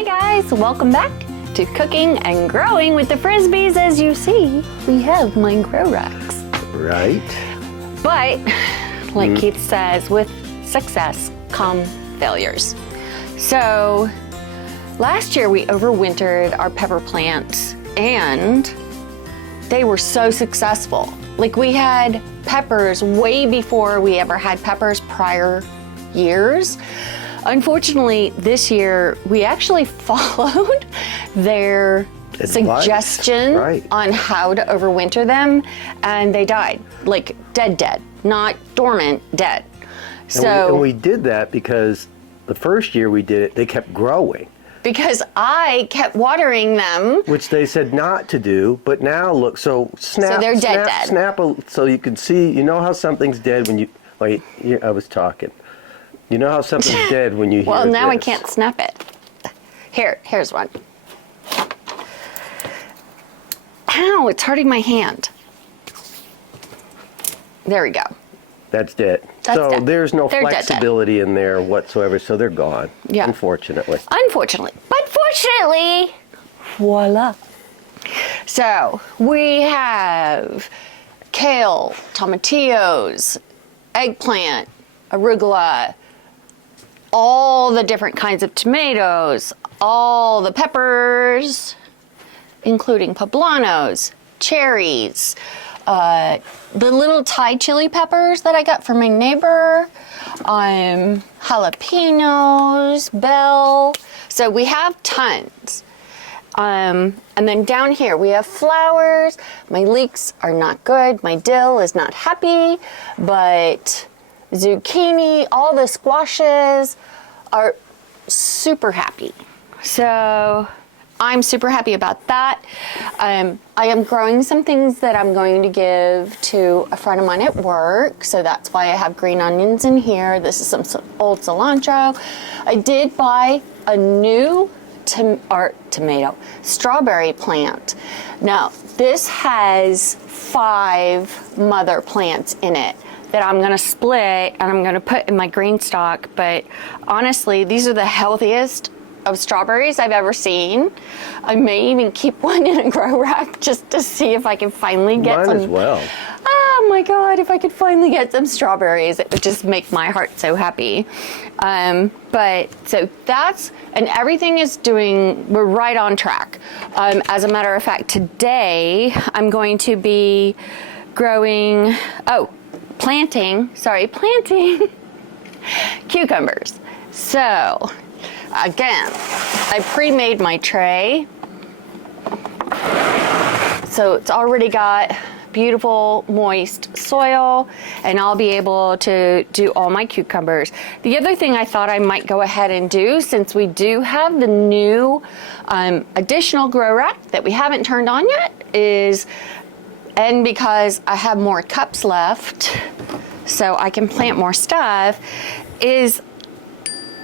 Hey guys, welcome back to Cooking and Growing with the Frisbees. As you see, we have my grow racks. Right. But, like Keith says, with success come failures. So, last year we overwintered our pepper plants and they were so successful. Like we had peppers way before we ever had peppers prior years. Unfortunately, this year we actually followed their suggestion on how to overwinter them, and they died, like dead, not dormant, dead. And we did that because the first year we did it, they kept growing. Because I kept watering them. Which they said not to do, but now look, so they're dead. So you can see, you know how something's dead when you, wait, I was talking. You know how something's dead when you hear Well, now this. I can't snap it. Here's one. Ow, it's hurting my hand. There we go. That's dead. That's dead. There's no They're flexibility in there whatsoever, so they're gone. Yeah. Unfortunately. But fortunately, voila. So we have kale, tomatillos, eggplant, arugula, all the different kinds of tomatoes, all the peppers, including poblanos, cherries, the little Thai chili peppers that I got from my neighbor, jalapenos, bell. So we have tons. And then down here we have flowers. My leeks are not good. My dill is not happy, but zucchini, all the squashes are super happy. So I'm super happy about that. I am growing some things that I'm going to give to a friend of mine at work. So that's why I have green onions in here. This is some old cilantro. I did buy a new strawberry plant. Now, this has 5 mother plants in it that I'm gonna split and I'm gonna put in my green stock. But honestly, these are the healthiest of strawberries I've ever seen. I may even keep one in a grow rack just to see if I can finally get some. Mine as well. Oh my God, if I could finally get some strawberries, it would just make my heart so happy. But so that's, and everything is we're right on track. As a matter of fact, today I'm going to be planting cucumbers. So again, I pre-made my tray. So it's already got beautiful moist soil, and I'll be able to do all my cucumbers. The other thing I thought I might go ahead and do, since we do have the new additional grow rack that we haven't turned on yet, and because I have more cups left so I can plant more stuff, is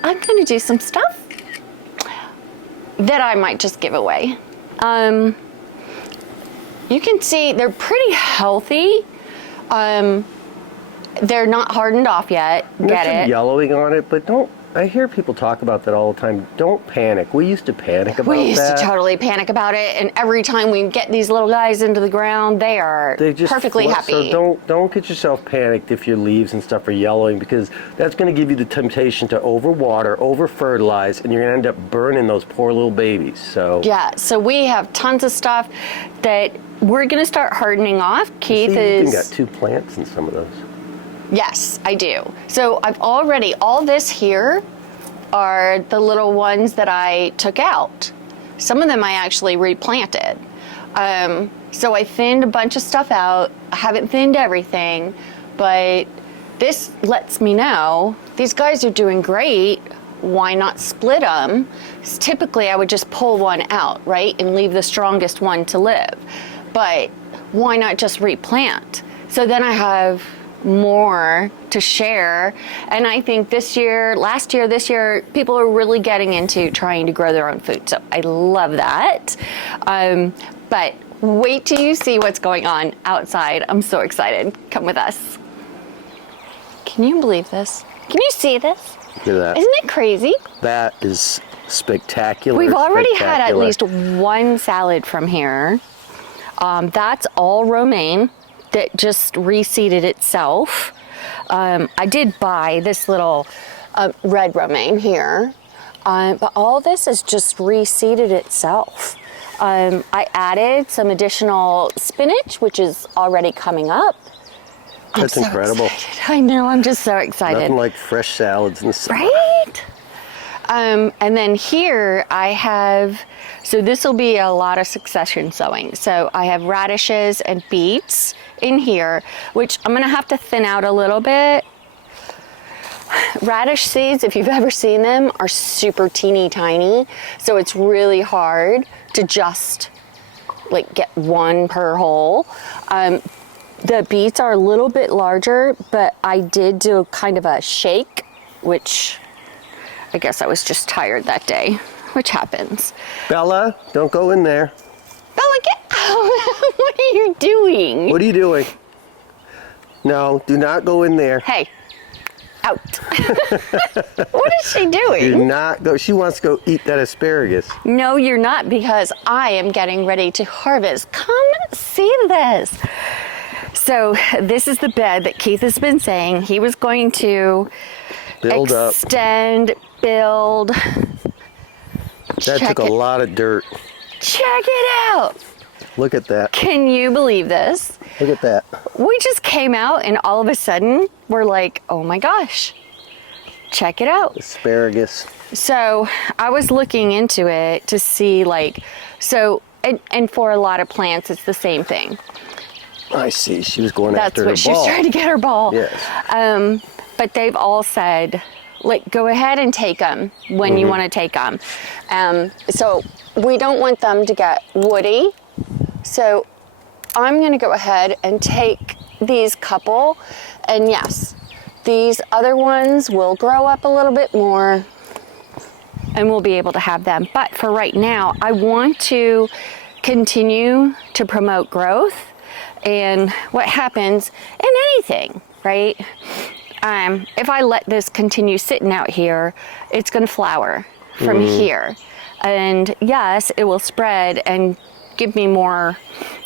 I'm going to do some stuff that I might just give away. You can see they're pretty healthy. They're not hardened off yet. There's some yellowing on it, but I hear people talk about that all the time. Don't panic. We used to panic about that. We used to totally panic about it, and every time we get these little guys into the ground, they just perfectly happy. So don't get yourself panicked if your leaves and stuff are yellowing, because that's going to give you the temptation to overwater, over-fertilize, and you're going to end up burning those poor little babies. So yeah, so we have tons of stuff that we're going to start hardening off. Keith you even got 2 plants in some of those. Yes, I do. So I've already, all this here are the little ones that I took out. Some of them I actually replanted. So I thinned a bunch of stuff out. I haven't thinned everything, but this lets me know these guys are doing great. Why not split them? Typically I would just pull one out, right, and leave the strongest one to live. But why not just replant? So then I have more to share. And I think this year, people are really getting into trying to grow their own food. So I love that. But wait till you see what's going on outside. I'm so excited. Come with us. Can you believe this? Can you see this? Look at that. Isn't it crazy? That is spectacular. We've already had at spectacular. least one salad from here. That's all romaine that just reseeded itself. I did buy this little red romaine here, but all this is just reseeded itself. I added some additional spinach, which is already coming up. That's incredible. Excited. I know, I'm just so excited. Nothing like fresh salads in the summer. Right? And then here I have, so this will be a lot of succession sowing. So I have radishes and beets in here, which I'm gonna have to thin out a little bit. Radish seeds, if you've ever seen them, are super teeny tiny. So it's really hard to just like get one per hole. The beets are a little bit larger, but I did do kind of a shake, which I guess I was just tired that day, which happens. Bella, don't go in there. Bella, get out! What are you doing? What are you doing? No, do not go in there. Hey, out. What is she doing? Do not go. She wants to go eat that asparagus. No, you're not, because I am getting ready to harvest. Come see this. So this is the bed that Keith has been saying he was going to Build up. extend, build. That took a lot of dirt. Check it out. Look at that. Can you believe this? Look at that. We just came out and all of a sudden we're like, oh my gosh, check it out. Asparagus. So I was looking into it to see like, so, and for a lot of plants, it's the same thing. I see. She was going That's after her what she was ball. trying to get her ball. Yes. But they've all said, like, go ahead and take them when you want to take them. So we don't want them to get woody. So I'm going to go ahead and take these couple. And yes, these other ones will grow up a little bit more and we'll be able to have them. But for right now, I want to continue to promote growth. And what happens in anything, right? If I let this continue sitting out here, it's going to flower from here. And yes, it will spread and give me more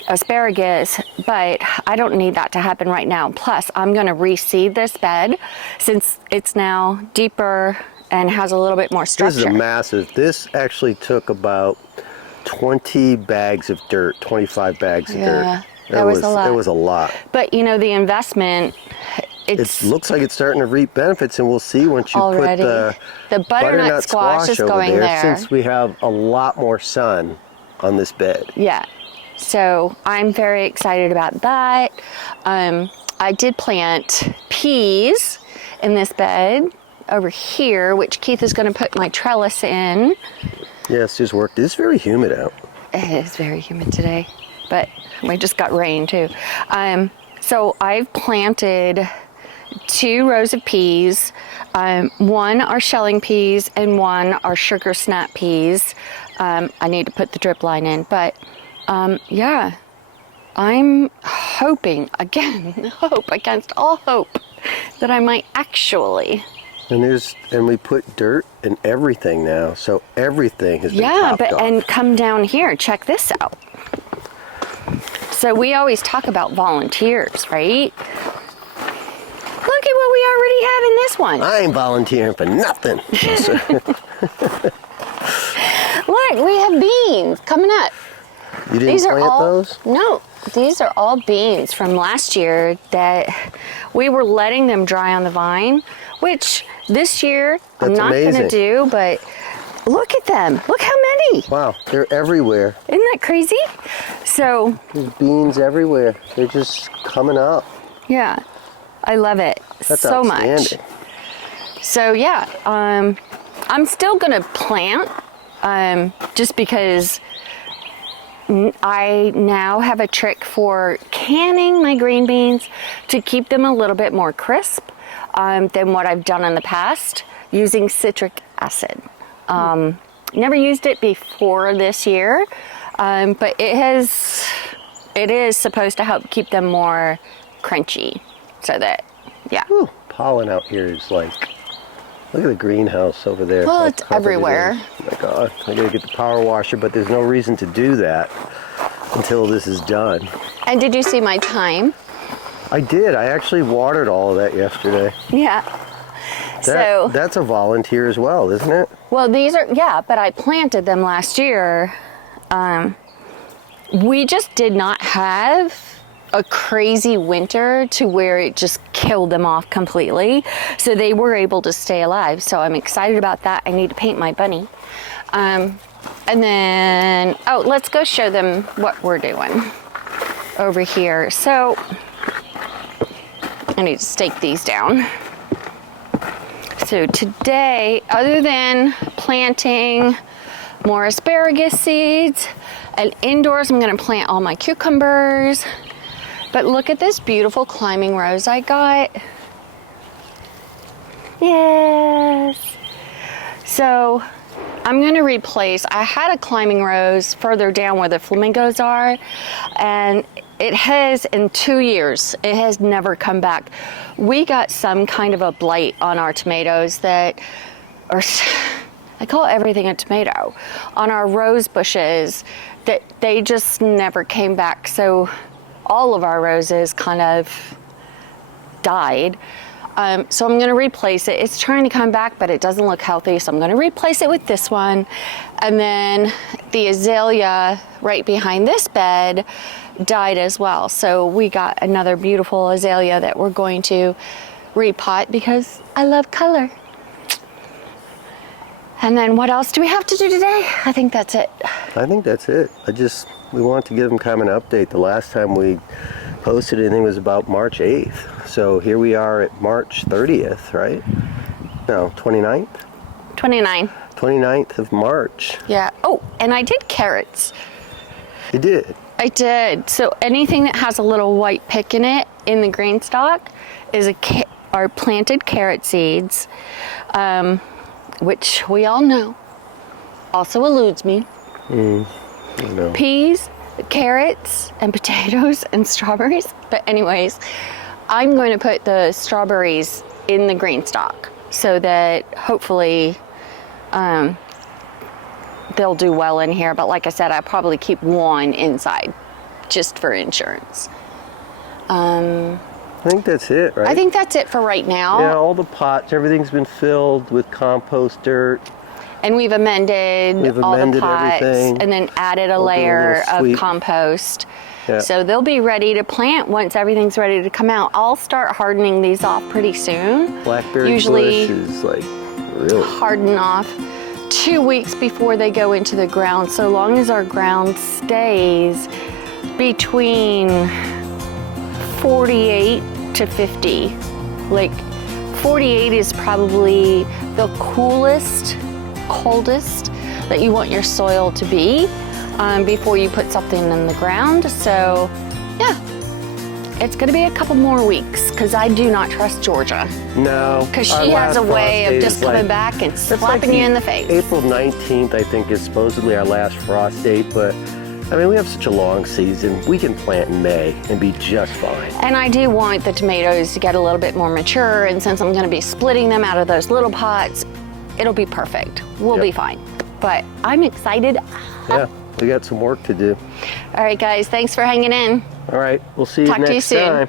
asparagus, but I don't need that to happen right now. Plus, I'm going to reseed this bed since it's now deeper and has a little bit more structure. This is a massive. This actually took about 20 bags of dirt, 25 bags of dirt. That was a lot. It was a lot. But you know, the investment, It looks like it's starting to reap benefits, and we'll see once you already. put The butternut squash is over going there. since we have a lot more sun on this bed. Yeah. So I'm very excited about that. I did plant peas in this bed over here, which Keith is going to put my trellis in. Yes, just worked. It's very humid out. It is very humid today, but we just got rain too. So I've planted 2 rows of peas. One are shelling peas and one are sugar snap peas. I need to put the drip line in, but yeah, I'm hoping, again, hope against all hope, that I might actually. And we put dirt in everything now, so everything has been topped off. And come down here, check this out. So we always talk about volunteers, right? Look at what we already have in this one. I ain't volunteering for nothing. Look, we have beans coming up. You didn't plant those? No, these are all beans from last year that we were letting them dry on the vine, which this year I'm not going to do, but look at them. Look how many. Wow, they're everywhere. Isn't that crazy? So There's beans everywhere. They're just coming up. yeah, I love it That's so much. outstanding. So yeah, I'm still gonna plant, just because I now have a trick for canning my green beans to keep them a little bit more crisp than what I've done in the past using citric acid. Never used it before this year, but it is supposed to help keep them more crunchy, so that, yeah. Whew, pollen out here is like Look at the greenhouse over there. Well, How it's covered it everywhere. is. Oh my God, I gotta get the power washer, but there's no reason to do that until this is done. And did you see my thyme? I did. I actually watered all of that yesterday. Yeah. That's a volunteer as well, isn't it? Well, these are, yeah, but I planted them last year. We just did not have a crazy winter to where it just killed them off completely. So they were able to stay alive. So I'm excited about that. I need to paint my bunny. And then, oh, let's go show them what we're doing over here. So I need to stake these down. So today, other than planting more asparagus seeds, and indoors I'm gonna plant all my cucumbers. But look at this beautiful climbing rose I got. Yes. So I'm gonna replace, I had a climbing rose further down where the flamingos are, and it has, in 2 years, it has never come back. We got some kind of a blight on our tomatoes that, or I call everything a tomato, on our rose bushes, that they just never came back. So all of our roses kind of died. So I'm gonna replace it. It's trying to come back, but it doesn't look healthy. So I'm gonna replace it with this one. And then the azalea right behind this bed died as well. So we got another beautiful azalea that we're going to repot because I love color. And then what else do we have to do today? I think that's it. I think that's it. We wanted to give them kind of an update. The last time we posted anything was about March 8th. So here we are at March 30th, right? No, 29th? 29. 29th of March. Yeah. Oh, and I did carrots. You did? I did. So anything that has a little white pick in it in the green stalk is are planted carrot seeds, which we all know also eludes me. No. Peas, carrots, and potatoes and strawberries. But anyways, I'm going to put the strawberries in the green stalk so that hopefully they'll do well in here. But like I said, I probably keep one inside just for insurance. I think that's it, right? I think that's it for right now. Yeah, all the pots, everything's been filled with compost dirt. And we've amended all the pots everything. and then added a We'll do a layer little of sweep. compost. Yeah. So they'll be ready to plant once everything's ready to come out. I'll start hardening these off pretty soon. Blackberry Usually bush is like really harden off 2 weeks before they go into the ground, so long as our ground stays between 48 to 50. Like 48 is probably the coldest that you want your soil to be before you put something in the ground. So yeah, it's gonna be a couple more weeks because I do not trust Georgia. No. Because our she has last a way frost of date just is coming like- back and that's slapping like you in the face. April 19th, I think, is supposedly our last frost date, but I mean, we have such a long season. We can plant in May and be just fine. And I do want the tomatoes to get a little bit more mature, and since I'm gonna be splitting them out of those little pots, it'll be perfect. We'll Yep. be fine. But I'm excited. Yeah, we got some work to do. All right, guys, thanks for hanging in. All right, we'll see you Talk to you next soon. time.